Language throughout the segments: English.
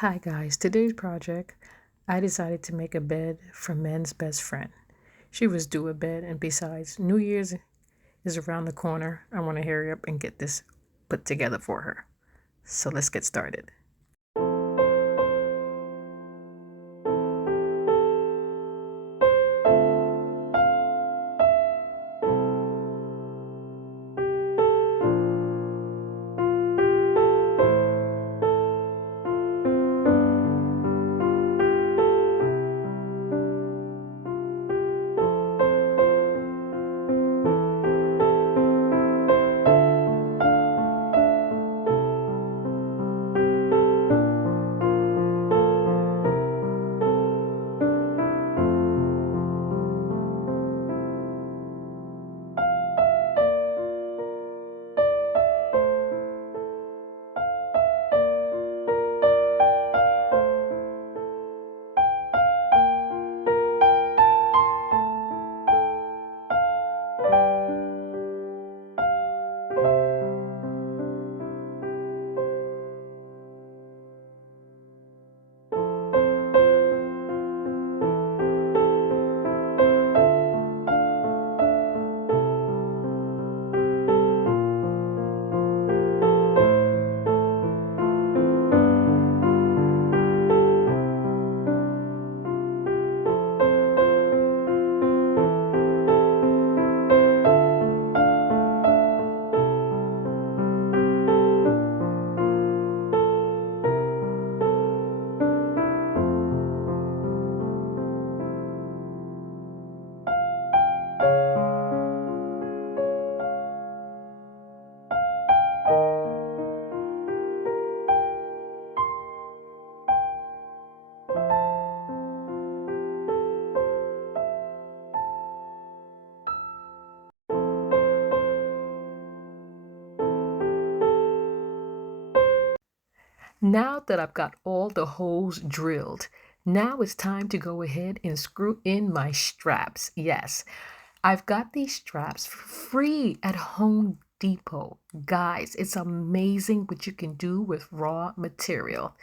Hi guys, today's project, I decided to make a bed for Men's best friend. She was due a bed, and besides, New Year's is around the corner. I want to hurry up and get this put together for her. So let's get started. Now that I've got all the holes drilled, now it's time to go ahead and screw in my straps. Yes, I've got these straps for free at Home Depot. Guys, it's amazing what you can do with raw material.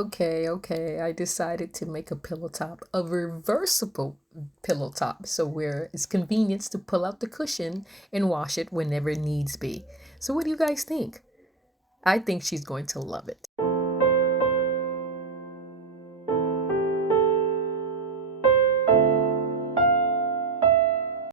Okay. I decided to make a pillow top, a reversible pillow top, so where it's convenient to pull out the cushion and wash it whenever needs be. So what do you guys think? I think she's going to love it.